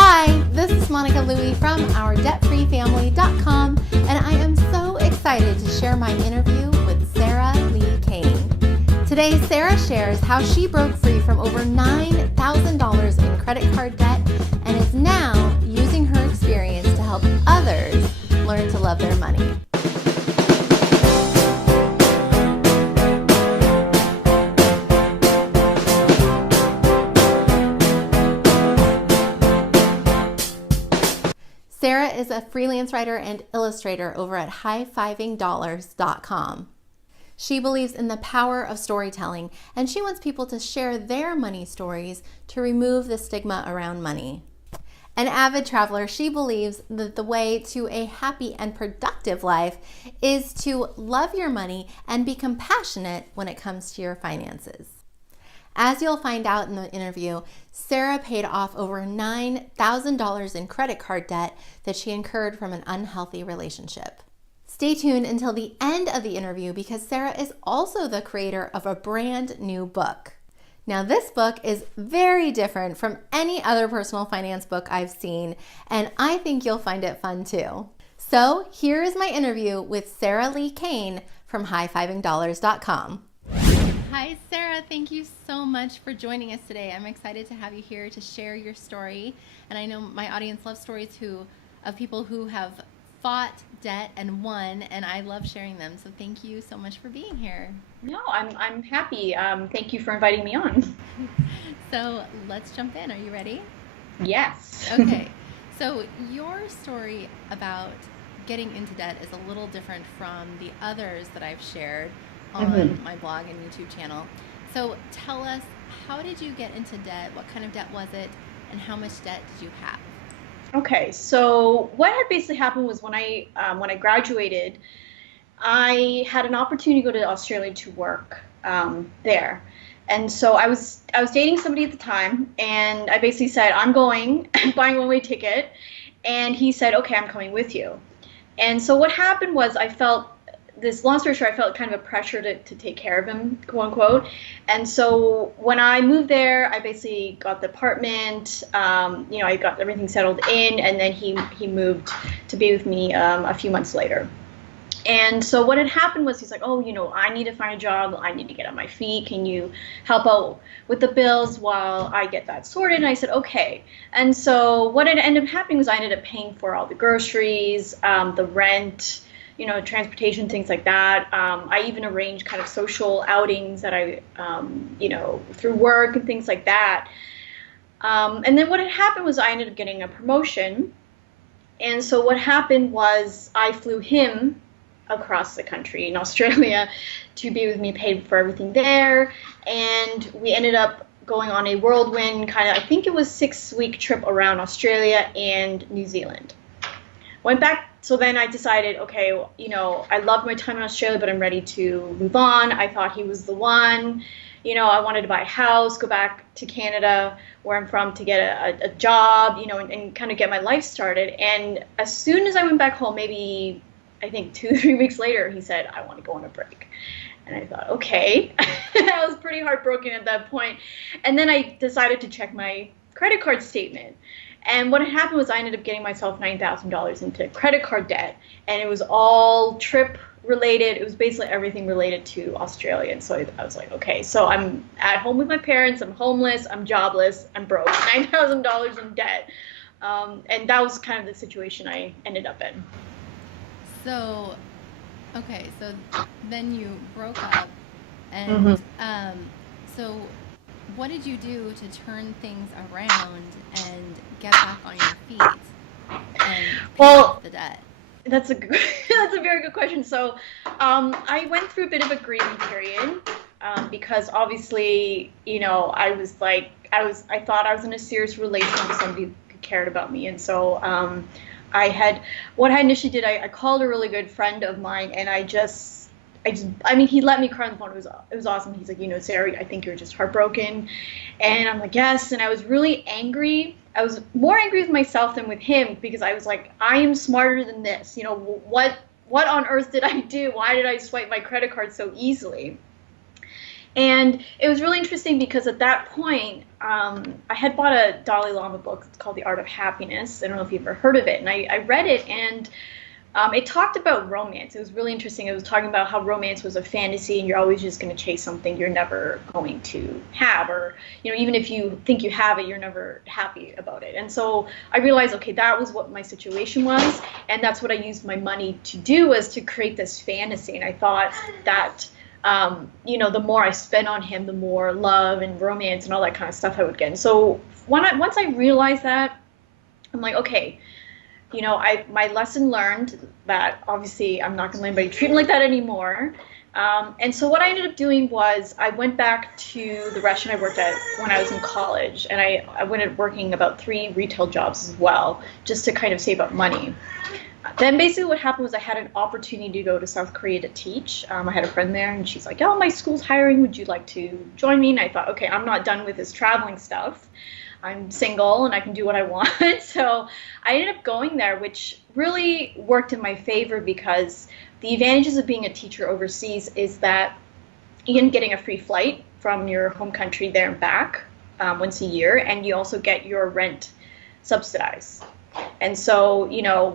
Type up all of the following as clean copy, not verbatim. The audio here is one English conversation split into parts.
Hi, this is Monica Louie from OurDebtFreeFamily.com, and I am so excited to share my interview with Sarah Lee Cain. Today, Sarah shares how she broke free from over $9,000 in credit card debt and is now using her experience to help others learn to love their money. Sarah is a freelance writer and illustrator over at highfivingdollars.com. She believes in the power of storytelling, and she wants people to share their money stories to remove the stigma around money. An avid traveler, she believes that the way to a happy and productive life is to love your money and be compassionate when it comes to your finances. As you'll find out in the interview, Sarah paid off over $9,000 in credit card debt that she incurred from an unhealthy relationship. Stay tuned until the end of the interview because Sarah is also the creator of a brand new book. Now, this book is very different from any other personal finance book I've seen, and I think you'll find it fun too. So here is my interview with Sarah Lee Cain from highfivingdollars.com. Hi, Sarah. Thank you so much for joining us today. I'm excited to have you here to share your story. And I know my audience loves stories of people who have fought debt and won, and I love sharing them. So thank you so much for being here. No, I'm happy. Thank you for inviting me on. So let's jump in. Are you ready? Yes. Okay. So your story about getting into debt is a little different from the others that I've shared on my blog and YouTube channel. So tell us, how did you get into debt? What kind of debt was it? And how much debt did you have? Okay, so what had basically happened was when I graduated, I had an opportunity to go to Australia to work there. And so I was dating somebody at the time, and I basically said, I'm going, buying a one-way ticket. And he said, okay, I'm coming with you. And so what happened was long story short, I felt kind of a pressure to take care of him, quote unquote. And so when I moved there, I basically got the apartment, I got everything settled in, and then he moved to be with me a few months later. And so what had happened was he's like, oh, I need to find a job. I need to get on my feet. Can you help out with the bills while I get that sorted? And I said, okay. And so what had ended up happening was I ended up paying for all the groceries, the rent, transportation, things like that. I even arranged kind of social outings that I, through work and things like that. And then what had happened was I ended up getting a promotion. And so what happened was I flew him across the country in Australia to be with me, paid for everything there. And we ended up going on a whirlwind kind of, I think it was 6-week trip around Australia and New Zealand. Went back. So then I decided, okay, I loved my time in Australia, but I'm ready to move on. I thought he was the one. I wanted to buy a house, go back to Canada, where I'm from, to get a job, and kind of get my life started. And as soon as I went back home, maybe I think 2-3 weeks later, he said, I want to go on a break. And I thought, okay. I was pretty heartbroken at that point. And then I decided to check my credit card statement. And what had happened was I ended up getting myself $9,000 into credit card debt, and it was all trip related. It was basically everything related to Australia. And so I was like, okay, so I'm at home with my parents, I'm homeless, I'm jobless, I'm broke, $9,000 in debt. And that was kind of the situation I ended up in. So, okay, so then you broke up, and so what did you do to turn things around and get back on your feet and pay off the debt? That's a very good question. So I went through a bit of a grieving period because obviously, I thought I was in a serious relationship with somebody who cared about me. And so what I initially did, I called a really good friend of mine, and he let me cry on the phone. It was awesome. He's like, Sarah, I think you're just heartbroken. And I'm like, yes. And I was really angry. I was more angry with myself than with him because I was like, I am smarter than this. What on earth did I do? Why did I swipe my credit card so easily? And it was really interesting because at that point, I had bought a Dalai Lama book. It's called The Art of Happiness. I don't know if you've ever heard of it. And I read it, and it talked about romance. It was really interesting. It was talking about how romance was a fantasy and you're always just going to chase something you're never going to have. Or, even if you think you have it, you're never happy about it. And so I realized, okay, that was what my situation was. And that's what I used my money to do, was to create this fantasy. And I thought that, the more I spent on him, the more love and romance and all that kind of stuff I would get. And so once I realized that, I'm like, okay, my lesson learned that obviously I'm not going to let anybody treat me like that anymore. And so what I ended up doing was I went back to the restaurant I worked at when I was in college, and I went at working about 3 retail jobs as well, just to kind of save up money. Then basically what happened was I had an opportunity to go to South Korea to teach. I had a friend there, and she's like, oh, my school's hiring. Would you like to join me? And I thought, okay, I'm not done with this traveling stuff. I'm single and I can do what I want. So I ended up going there, which really worked in my favor, because the advantages of being a teacher overseas is that you're getting a free flight from your home country there and back once a year, and you also get your rent subsidized. And so,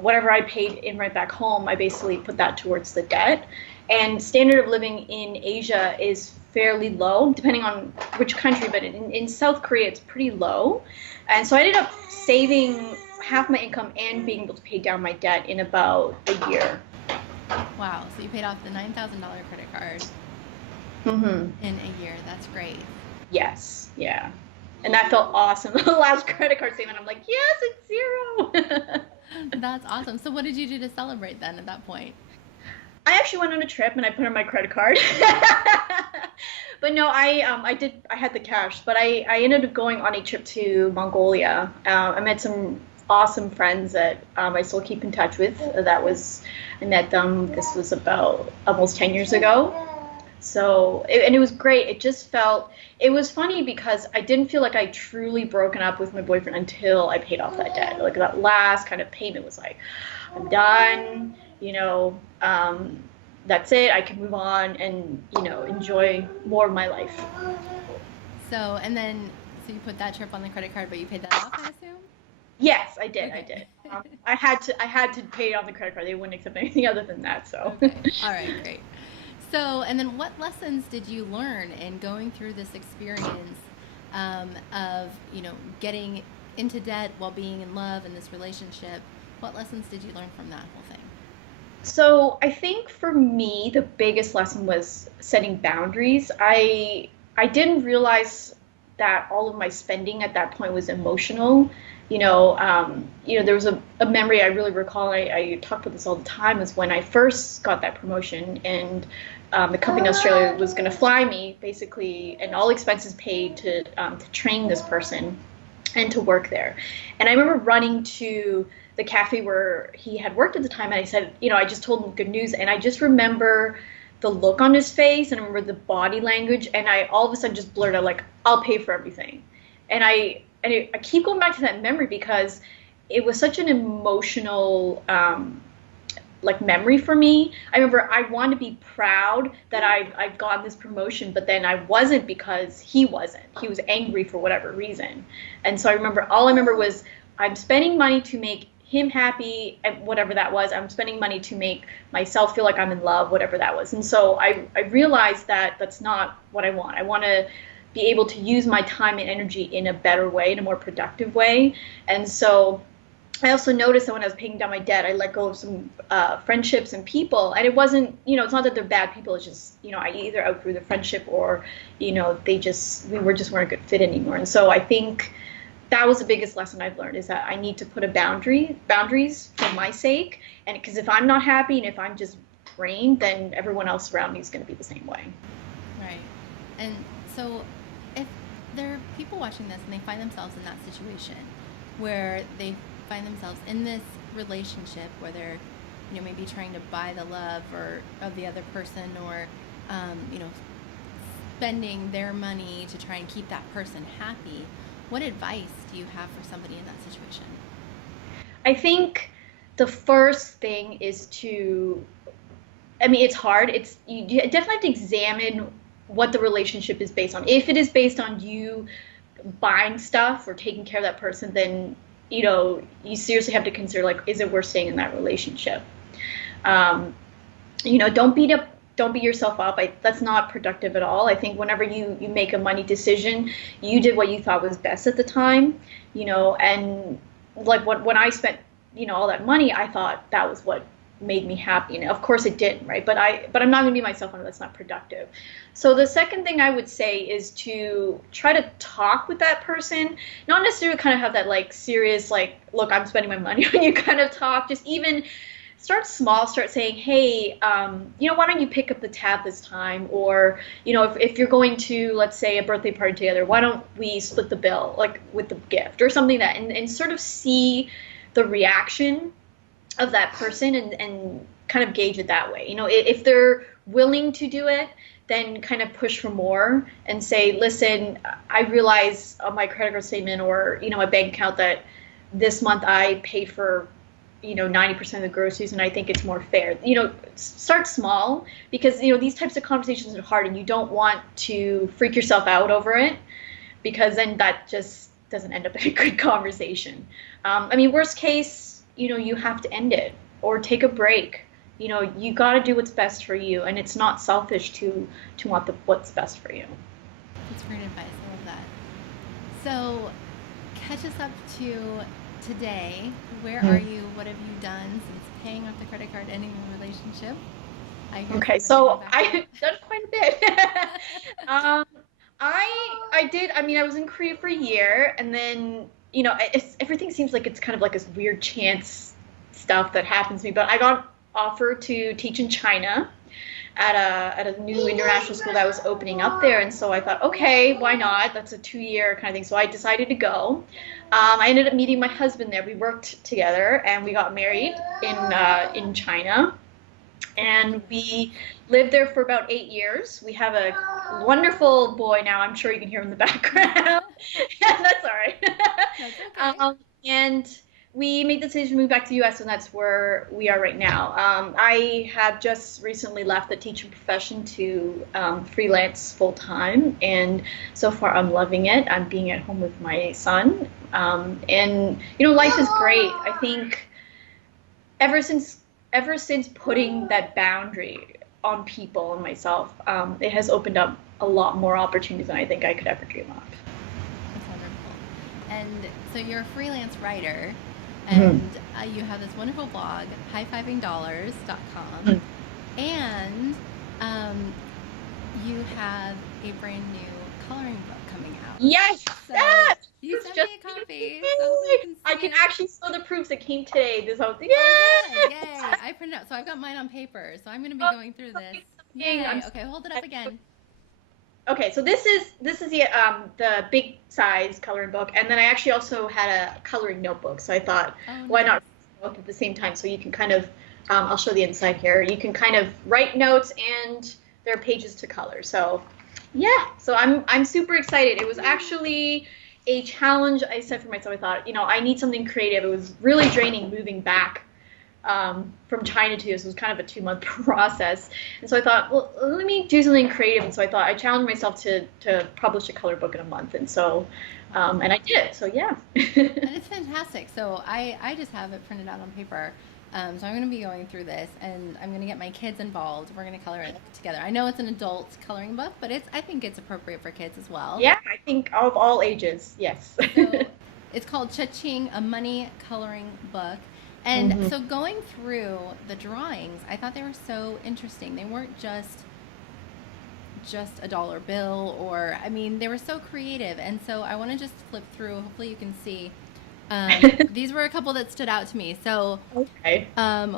whatever I paid in rent back home, I basically put that towards the debt. And standard of living in Asia is fairly low, depending on which country, but in South Korea, it's pretty low. And so I ended up saving half my income and being able to pay down my debt in about a year. Wow. So you paid off the $9,000 credit card in a year. That's great. Yes. Yeah. And that felt awesome. The last credit card statement, I'm like, yes, it's 0. That's awesome. So what did you do to celebrate then at that point? I actually went on a trip and I put on my credit card. But no, I had the cash, but I ended up going on a trip to Mongolia. I met some awesome friends that I still keep in touch with. I met them, this was about almost 10 years ago. So, and it was great. It was funny because I didn't feel like I truly broken up with my boyfriend until I paid off that debt. Like that last kind of payment was like, I'm done, that's it. I can move on and, enjoy more of my life. So you put that trip on the credit card, but you paid that off, I assume? Yes, I did. Okay. I did. I had to pay it on the credit card. They wouldn't accept anything other than that. So. Okay. All right, great. So, and then what lessons did you learn in going through this experience of, getting into debt while being in love in this relationship? What lessons did you learn from that whole thing? So I think for me, the biggest lesson was setting boundaries. I didn't realize that all of my spending at that point was emotional. There was a memory I really recall, and I talk about this all the time, is when I first got that promotion, and the company in Australia was going to fly me, basically, and all expenses paid to train this person and to work there. And I remember running to the cafe where he had worked at the time, and I said, I just told him good news, and I just remember the look on his face, and I remember the body language, and I all of a sudden just blurted out, like, I'll pay for everything. And I keep going back to that memory because it was such an emotional memory for me. I remember I wanted to be proud that I've gotten this promotion, but then I wasn't because he wasn't. He was angry for whatever reason. And so all I remember was I'm spending money to make him happy, and whatever that was. I'm spending money to make myself feel like I'm in love, whatever that was. And so I realized that that's not what I want. I want to be able to use my time and energy in a better way, in a more productive way. And so I also noticed that when I was paying down my debt, I let go of some friendships and people. And it wasn't, it's not that they're bad people. It's just, I either outgrew the friendship or, we weren't a good fit anymore. And so I think that was the biggest lesson I've learned, is that I need to put boundaries for my sake. And because if I'm not happy and if I'm just drained, then everyone else around me is going to be the same way. Right. And so if there are people watching this and they find themselves in that situation where they find themselves in this relationship where they're, maybe trying to buy the love of the other person, or, spending their money to try and keep that person happy, what advice do you have for somebody in that situation? I think the first thing is it's hard. You definitely have to examine what the relationship is based on. If it is based on you buying stuff or taking care of that person, then you seriously have to consider, like, is it worth staying in that relationship? Um, don't beat yourself up. That's not productive at all. I think whenever you make a money decision, you did what you thought was best at the time, and like when I spent, all that money, I thought that was what made me happy. And of course it didn't, right? But I'm not going to beat myself up. That's not productive. So the second thing I would say is to try to talk with that person, not necessarily kind of have that like serious, like, look, I'm spending my money on you kind of talk. Just even start small, start saying, hey, why don't you pick up the tab this time? Or, if you're going to, let's say, a birthday party together, why don't we split the bill, like with the gift or something like that, and sort of see the reaction of that person and kind of gauge it that way. If they're willing to do it, then kind of push for more and say, listen, I realize on my credit card statement or, my bank account that this month I pay for 90% of the groceries, and I think it's more fair. Start small, because these types of conversations are hard, and you don't want to freak yourself out over it, because then that just doesn't end up in a good conversation. Worst case, you have to end it or take a break. You got to do what's best for you, and it's not selfish to want what's best for you. That's great advice. I love that. So, catch us up to today. Where are you? What have you done since paying off the credit card, ending the relationship? Okay, so I've done quite a bit. I did. I was in Korea for a year, and then everything seems like it's kind of like this weird chance stuff that happens to me. But I got offered to teach in China at a new international school that was opening up there, and so I thought, okay, why not? That's a 2-year kind of thing. So I decided to go. I ended up meeting my husband there. We worked together, and we got married in China. And we lived there for about 8 years. We have a wonderful boy now. I'm sure you can hear him in the background. That's all right. That's okay. And we made the decision to move back to the U.S., and that's where we are right now. I have just recently left the teaching profession to freelance full time, and so far I'm loving it. I'm being at home with my son, and life is great. I think ever since putting that boundary on people and myself, it has opened up a lot more opportunities than I think I could ever dream of. That's wonderful. And so you're a freelance writer, Mhm. and you have this wonderful blog, highfivingdollars.com, and um, you have a brand new coloring book coming out. Yes, So that you was sent just me a copy, so you can see I can it. actually show the proofs that came today. This whole thing. Oh, good. Yay! Yay. I printed out. So I've got mine on paper. So I'm going to be going through this. I'm Yay. so Okay, hold it up excited. again. Okay, so this is the big size coloring book, and then I actually also had a coloring notebook. So I thought, Oh, why nice. not both at the same time? So you can kind of, I'll show the inside here. You can kind of write notes, and there are pages to color. So yeah, so I'm super excited. It was actually a challenge I set for myself. I thought, I need something creative. It was really draining moving back from China to this. It was kind of a 2-month process. And so I thought, well, let me do something creative. And so I thought I challenged myself to publish a color book in a month. And so, and I did it. So yeah. And it's fantastic. So I just have it printed out on paper. So I'm going to be going through this, and I'm going to get my kids involved. We're going to color it together. I know it's an adult coloring book, but I think it's appropriate for kids as well. Yeah, I think of all ages, yes. So it's called Cha-Ching, a money coloring book. And Mhm. so going through the drawings, I thought they were so interesting. They weren't just a dollar bill, or they were so creative. And so I want to just flip through. Hopefully you can see. These were a couple that stood out to me. So Okay.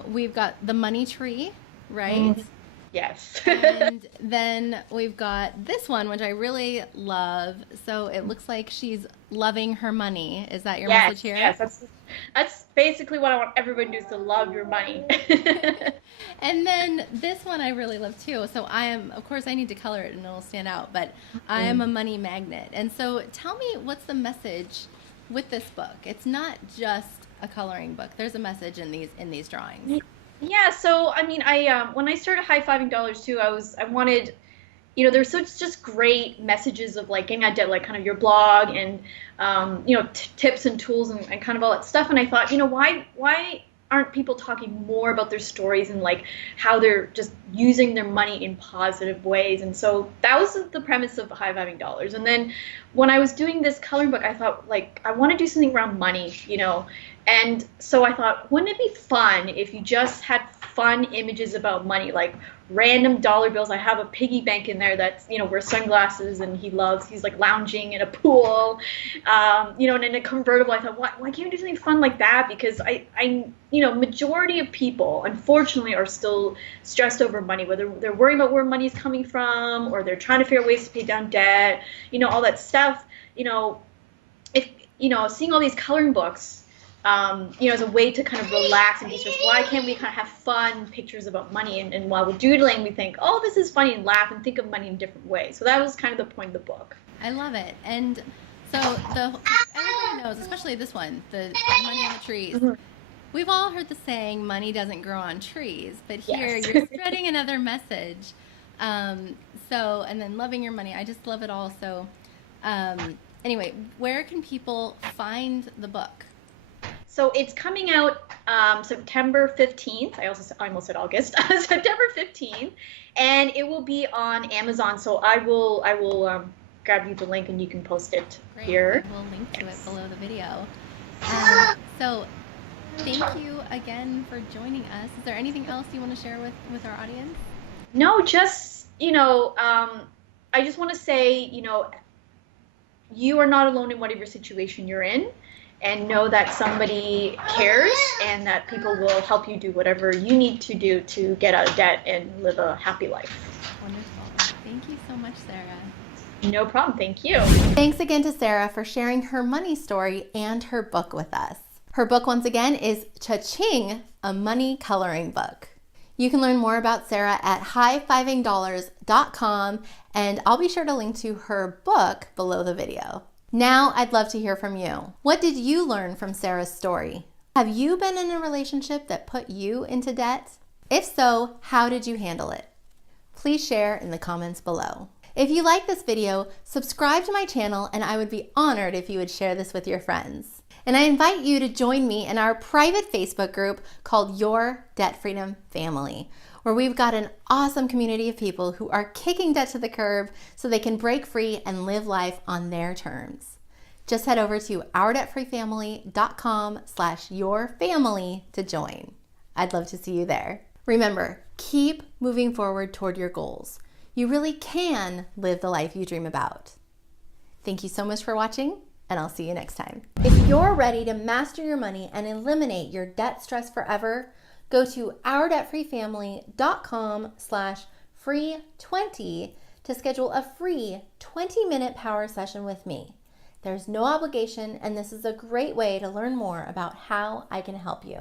we've got the money tree, right? Mhm. Yes. And then we've got this one, which I really love. So it looks like she's loving her money. Is that your message Yes, here? yes. That's basically what I want everybody to do, is to love your money. And then this one I really love too. So of course, I need to color it and it'll stand out, but I am a money magnet. And so tell me, what's the message with this book? It's not just a coloring book. There's a message in these drawings. Yeah, so I when I started high fiving dollars too, I wanted there's such just great messages of like getting out of debt, like kind of your blog and tips and tools and kind of all that stuff. And I thought, why aren't people talking more about their stories and like how they're just using their money in positive ways? And so that was the premise of High-Fiving Dollars. And then when I was doing this coloring book, I thought like I want to do something around money, and so I thought, wouldn't it be fun if you just had fun images about money, like random dollar bills? I have a piggy bank in there that's, wears sunglasses and he's like lounging in a pool, and in a convertible. I thought, why can't we do something fun like that? Because majority of people, unfortunately, are still stressed over money, whether they're worrying about where money is coming from or they're trying to figure out ways to pay down debt, all that stuff. If, seeing all these coloring books, as a way to kind of relax and de-stress. Why can't we kind of have fun pictures about money? And while we're doodling, we think, oh, this is funny, and laugh and think of money in different ways. So that was kind of the point of the book. I love it. And so everybody knows, especially this one, the money on the trees. Mm-hmm. We've all heard the saying, money doesn't grow on trees. But here you're spreading another message. And then loving your money. I just love it all. So anyway, where can people find the book? So it's coming out September 15th. I almost said August. September 15th, and it will be on Amazon. So I will grab you the link and you can post it here. We'll link to it below the video. So thank you again for joining us. Is there anything else you want to share with our audience? No, just I just want to say you are not alone in whatever situation you're in. And know that somebody cares and that people will help you do whatever you need to do to get out of debt and live a happy life. Wonderful. Thank you so much, Sarah. No problem. Thank you. Thanks again to Sarah for sharing her money story and her book with us. Her book, once again, is Cha-Ching, a money coloring book. You can learn more about Sarah at highfivingdollars.com, and I'll be sure to link to her book below the video. Now, I'd love to hear from you. What did you learn from Sarah's story? Have you been in a relationship that put you into debt? If so, how did you handle it? Please share in the comments below. If you like this video, subscribe to my channel, and I would be honored if you would share this with your friends. And I invite you to join me in our private Facebook group called Your Debt Freedom Family, where we've got an awesome community of people who are kicking debt to the curb so they can break free and live life on their terms. Just head over to ourdebtfreefamily.com/yourfamily to join. I'd love to see you there. Remember, keep moving forward toward your goals. You really can live the life you dream about. Thank you so much for watching, and I'll see you next time. If you're ready to master your money and eliminate your debt stress forever, go to ourdebtfreefamily.com/free20 to schedule a free 20-minute power session with me. There's no obligation, and this is a great way to learn more about how I can help you.